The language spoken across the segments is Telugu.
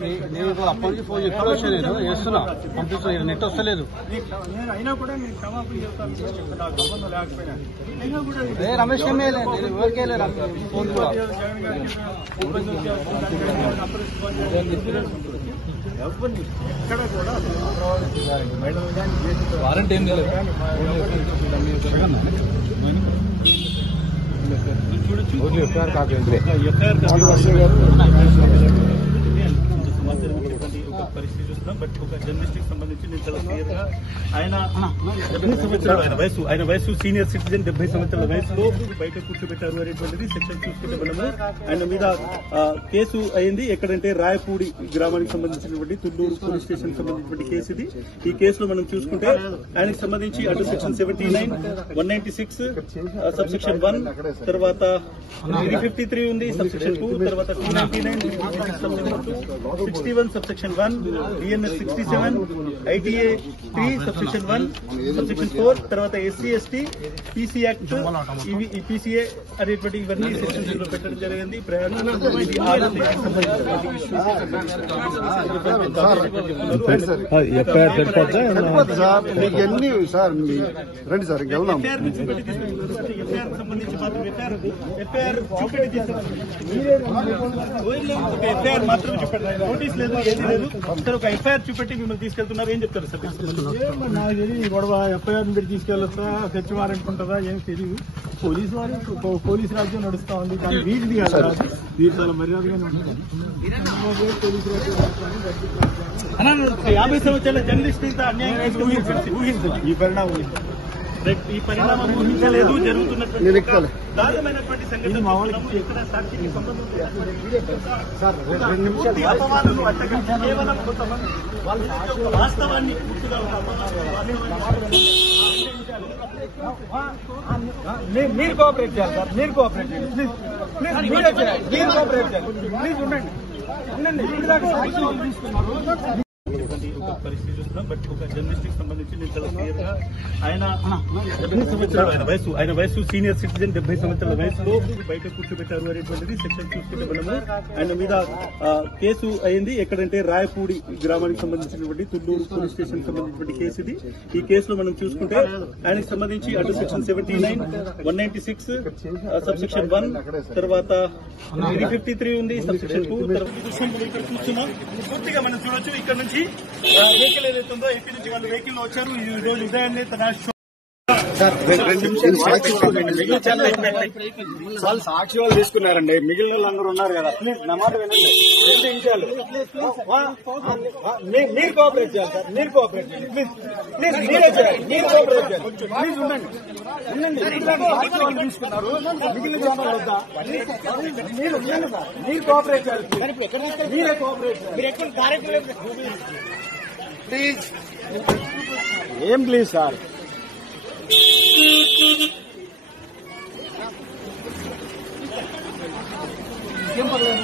నీకు అప్పటి నుంచి ఫోన్ ఎప్పుడు వచ్చలేదు చేస్తున్నా పంపిస్తున్నా నెట్ వస్తలేదు అయినా కూడా నేను క్షమాపణ చెప్తాను నాకు సంబంధం లేకపోయినా అయినా కూడా రమేష్ ఎవరికే ఫోన్ కూడా ఎక్కడ కూడా వారంటీ ఏం లేదు ఎఫ్ఐఆర్ పరిస్థితి చూస్తున్నాం. బట్ ఒక జర్నలిస్ట్ కి సంబంధించి నేను చాలా క్లియర్ గా ఆయన 70 సంవత్సరాల ఆయన వయసు సీనియర్ సిటిజన్ 70 సంవత్సరాల వయసులో బయట కూర్చోబెట్టారు అనేటువంటిది సెక్షన్ చూసుకుంటే మనము ఆయన మీద కేసు అయింది. ఎక్కడంటే రాయపూడి గ్రామానికి సంబంధించినటువంటి తుళ్ళూరు పోలీస్ స్టేషన్ సంబంధించినటువంటి కేసు ఇది. ఈ కేసులో మనం చూసుకుంటే ఆయనకు సంబంధించి అటు సెక్షన్ 79, 196 సబ్సెక్షన్ 1, తర్వాత 353 ఉంది సబ్సెక్షన్ 2, తర్వాత 299 61 subsection 1, DNS 67, ITA 3 subsection 1, subsection 4, తర్వాత SC ST PC act PCA అనేటువంటి ఇవన్నీ సెక్షన్స్ లో పెట్టడం జరిగింది. రండి సార్ సంబంధించి మాత్రం ఎఫ్ఐఆర్ మాత్రం చూపెట్టారు, నోటీస్ లేదు, ఏది లేదు. సార్ ఒక ఎఫ్ఐఆర్ చూపెట్టి మిమ్మల్ని తీసుకెళ్తున్నారు, ఏం చెప్తారు సార్? నాకు తెలియదు ఈ గొడవ. ఎఫ్ఐఆర్ పెట్టి తీసుకెళ్తా తెచ్చివారనుకుంటుందా ఏం తెలియదు. పోలీసు వారు పోలీసు రాజ్యం నడుస్తా ఉంది, కానీ వీటిది కాదు, వీరు చాలా మర్యాదగానే ఉంటుంది. పోలీసు రాజ్యం 50 సంవత్సరాల జర్నలిస్ట్ ఇంత అన్యాయం ఊహించాలి. ఈ పరిణామం ఊహించలేదు. జరుగుతున్నటువంటి దారుణమైనటువంటి సంఘటన ఎక్కడ సాక్షికి సంబంధం అపవాదాలు అట్టగా కేవలం కొంతమంది వాస్తవాన్ని మీరు కోఆపరేట్ చేయాలి సార్, మీరు కోఆపరేట్ చేయాలి. మీరు కోఆపరేట్ చేయాలి. ప్లీజ్ ఉండండి. పరిస్థితి చూస్తున్నాం. బట్ ఒక జర్నలిస్ట్ కి సంబంధించి నేను చాలా క్లియర్ గా ఆయన 70 సంవత్సరాల ఆయన వయసు సీనియర్ సిటిజన్ 70 సంవత్సరాల వయసులో బయట కూర్చోబెట్టారు అనేటువంటిది సెక్షన్ చూసుకుంటే మనము ఆయన మీద కేసు అయింది. ఎక్కడంటే రాయపూడి గ్రామానికి సంబంధించినటువంటి తుళ్ళూరు పోలీస్ స్టేషన్ సంబంధించినటువంటి కేసు ఇది. ఈ కేసులో మనం చూసుకుంటే ఆయనకు సంబంధించి అటు సెక్షన్ 79, 196 సబ్సెక్షన్ 1, తర్వాత 353 ఉంది సబ్సెక్షన్ 2, ఇక్కడ చూస్తున్నాం. పూర్తిగా మనం చూడొచ్చు. ఇక్కడ నుంచి వెహికల్ ఏదైతుందో ఎక్కడి నుంచి వాళ్ళు వెహికల్ లో వచ్చారు. ఈ రోజు ఉదయాన్నే తన వాళ్ళు సాక్షి వాళ్ళు తీసుకున్నారండి, మిగిలిన వాళ్ళు అందరూ ఉన్నారు కదా. ప్లీజ్ నా మాట వినండి. 2 నిమిషాలు మీరు కోఆపరేట్ చేయాలి సార్, మీరు కోఆపరేట్ చేయాలి. ప్లీజ్ మీరే చేయాలి, మీరు కోఆపరేట్ చేయాలి. ప్లీజ్ ఉండండి. సాక్షి వాళ్ళు తీసుకున్నారు, మిగిలిన వాళ్ళు వద్దా? మీరు ఉండండి సార్, మీరు కోఆపరేట్ చేయాలి. మీరే కోఆపరేట్ చేయాలి. ప్లీజ్ ఏం ప్లీజ్ సార్. ఏం పర్లేదు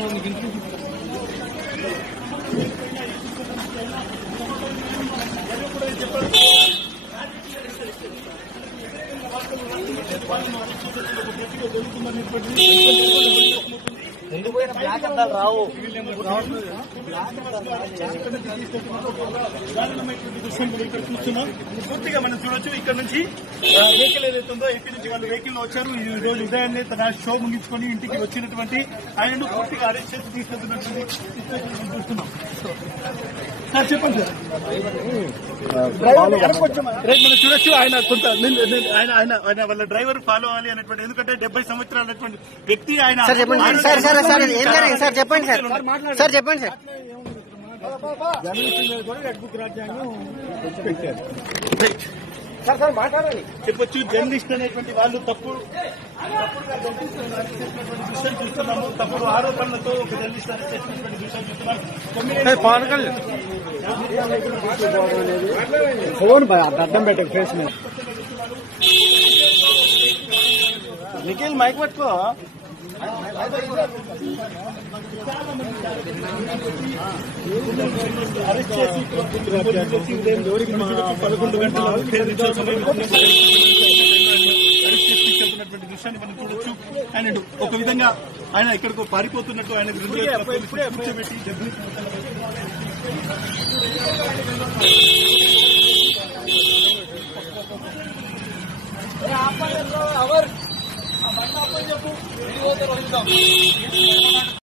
ముందు పోయిన బ్లాక్ అద్దాలు రావు. పూర్తిగా మనం చూడొచ్చు. ఇక్కడ నుంచి వెహికల్ ఏదైతుందో ఎక్కడి నుంచి వాళ్ళు వెహికల్ లో వచ్చారు. ఈ రోజు ఉదయాన్నే తన షో ముగించుకొని ఇంటికి వచ్చినటువంటి ఆయనను పూర్తిగా అరెస్ట్ చేసి తీసుకెళ్తున్నటువంటి చూస్తున్నాం. సార్ చెప్పండి సార్. మనం చూడొచ్చు. ఆయన కొంత ఆయన వాళ్ళ డ్రైవర్ ఫాలో అవ్వాలి అనేటువంటి, ఎందుకంటే 70 సంవత్సరాలు అనేటువంటి వ్యక్తి ఆయన. చెప్పండి సార్. జర్నలిస్ట్ మీద కూడా రెడ్ బుక్ రాజ్యాంగం పెట్టారు. సార్ మాట్లాడాలి చెప్పొచ్చు. జర్నలిస్ట్ అనేటువంటి వాళ్ళు తప్పుడు విషయం చూస్తున్నాము. తప్పుడు ఆరోపణలతో ఒక జర్నలిస్ట్ అరెస్ట్ చేసినటువంటి విషయం చూస్తున్నాం. ఫోన్ అడ్డం పెట్టకు ఫేస్ మీద. నిఖిల్ మైక్ పట్టుకో. అరెస్ట్ చేసి 11 గంటల 35 నిమిషాల సమయంలో తీసుకెళ్తున్నటువంటి దృశ్యాన్ని మనం చూడొచ్చు. ఆయన ఒక విధంగా ఆయన ఎక్కడికో పారిపోతున్నట్టు ఆయన కూర్చోబెట్టి అవర్